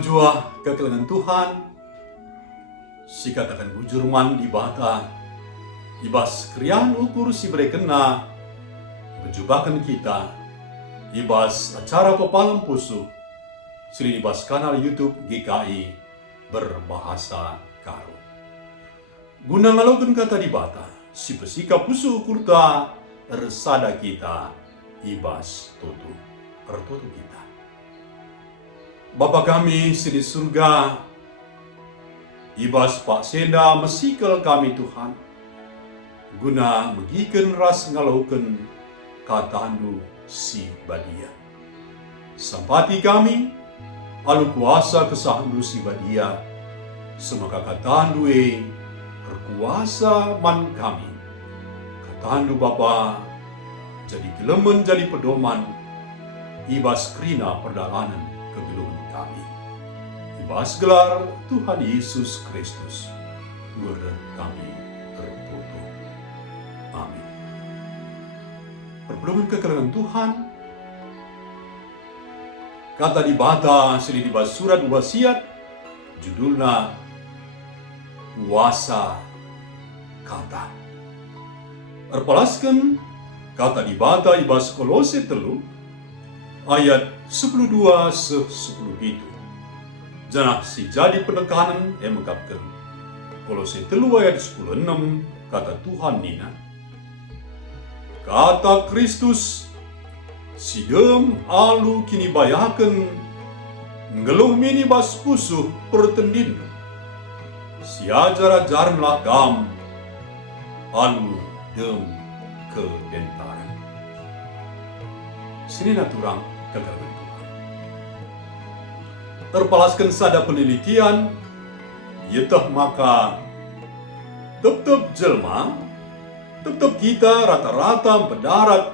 jua kekelengan Tuhan, si katakan bujurman di bata, ibas krian ukur si berekena, berjubakan kita, ibas acara pepalam pusu, sili ibas kanal YouTube GKI berbahasa Karo. Guna ngalogun kata di bata, si pesika pusu ukurta, resada kita, ibas tutu, pertutu kita. Bapa kami di surga, ibas Pak Senda mesikel kami Tuhan, guna megiken ras ngalauken katandu si badia. Sampati kami, alu kuasa kesahandu si badia, semaka katandu berkuasa man kami. Katandu Bapa, jadi gelemen jadi pedoman, ibas krina perdalanan kegeluhan kami. Ibas gelar Tuhan Yesus Kristus, gurun kami tertutup. Amin. Perpedoman kekelengan Tuhan, kata di bata sili di surat wasiat, judulna kuasa kata. Erpalaskan kata di bata ibas Kolose 3 ayat 12-10 itu. Janah si jadi penekanan yang mengkapkan. Kolose 3 ayat 16 kata Tuhan nina. Kata Kristus, si dem alu kini bayaken, ngeluh mini bas pusuh pertendin. Si ajar-ajar melakam, alu dem ke dentaran. Sini naturang kekelengan Tuhan. Terpalaskan sada penelitian, yetah maka tetap jelma, tetap kita rata-rata pendarat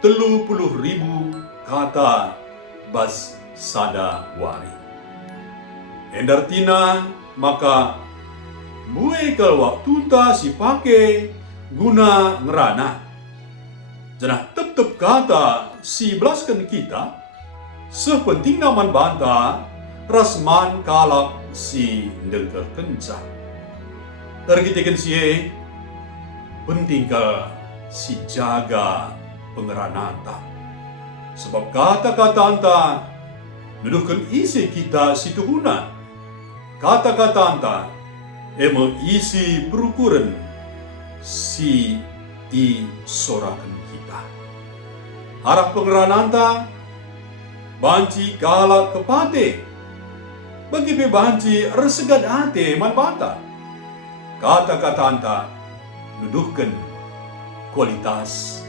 30.000 kata bas sada wari. Endartina maka buai kalau waktu ta si pake guna ngerana. Janah tetap kata si belaskan kita, sepenting naman banta, rasman kalak si dengker kenca. Tergitikan si penting ke si jaga pengeranata. Sebab kata-kata anta, nuduhkan isi kita si tuhuna. Kata-kata anta, emang isi berukuran si i sorakan kita. Arah pengerananta, banci galak kepate, bagi bebanci resegad ate man bata. Kata-kata anta, nuduhkan kualitas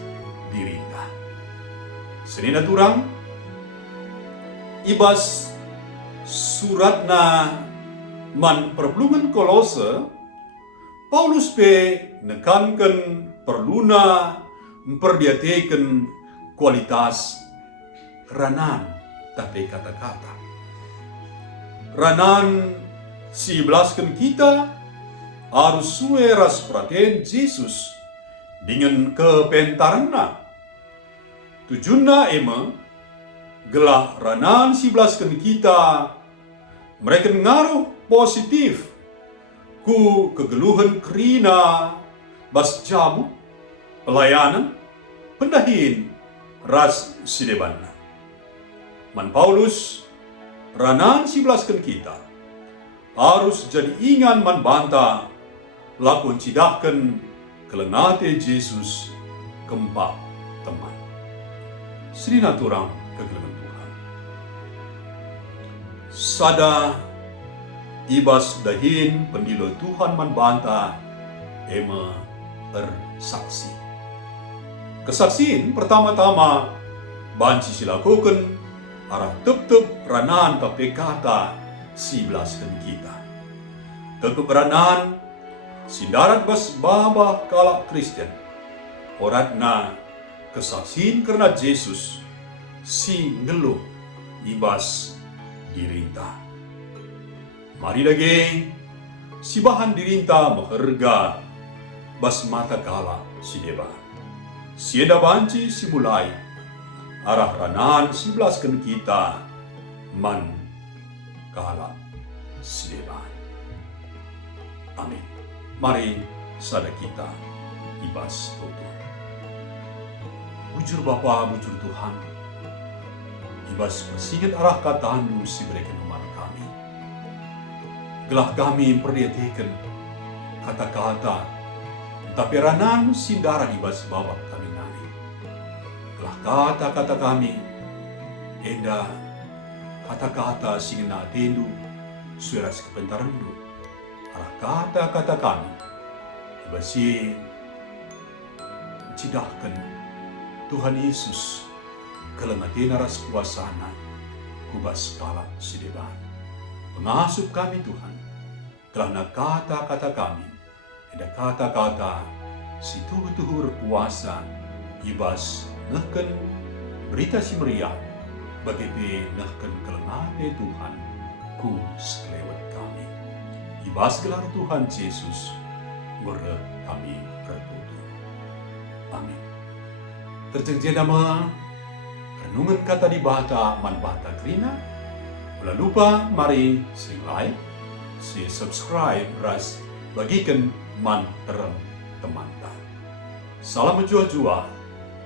diri kita. Senina turang, ibas suratna man perblungan Kolose, Paulus pe nekankan perluna memperdiateken kualitas ranan tapi kata-kata. Ranan si belaskan kita harus suwe ras perhatian Yesus dengan kepentaranna. Tujuanna emang gelah ranan si belaskan kita mereka ngaruh positif ku kegeluhan krina bas jamu pelayanan pendahin ras sidebanna. Man Paulus ranan si belaskan kita harus jadi ingan man banta lakon cidahkan kelengate Yesus kempak teman. Sri naturang kegelengan Tuhan. Sada ibas dahin pendilo Tuhan man banta ema bersaksi. Kesaksian pertama-tama banci silakukan arah tep-tep ranan tapi kata si belaskan kita. Kekeberanan sindarat bas babah kalak Kristen. Oratna kesaksian karena Yesus si ngeluh ibas dirinta. Mari lagi si bahan dirinta mengharga bas mata kala si deba. Sieda banci si mulai arah ranan 11 kita man kala sideban. Amin. Mari sada kita ibas tutu. Bujur Bapa, bujur Tuhan, ibas persigit arah katahanmu si berikan umat kami. Gelah kami perhatikan kata-kata, tapi ranan sindara ibas babak kami nari. Gelah kata-kata kami, enda kata-kata singena tendu, suara sekepentaran dulu. Arah kata-kata kami, ibasi cidahkan Tuhan Yesus kelengatina ras kuasana kubas kala sideban. Pengasup kami Tuhan, kerana kata-kata kami, ada kata-kata si tuhu-tuhu kuasa ibas nehken berita si meriah bagi nehken kelengate Tuhan ku sekelewat kami. Ibas gelar Tuhan Yesus murah kami bertutur. Amin. Terjadi nama renungan kata di bahata man bahata krina. Ulah lupa mari sing like, si subscribe ras bagikan man terem teman-teman. Salam jua-jua,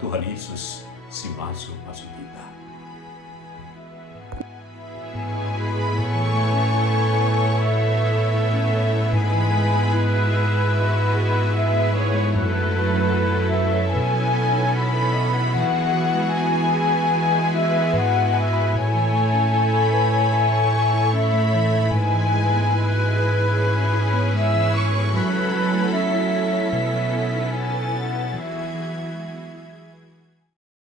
Tuhan Yesus si masuk kita.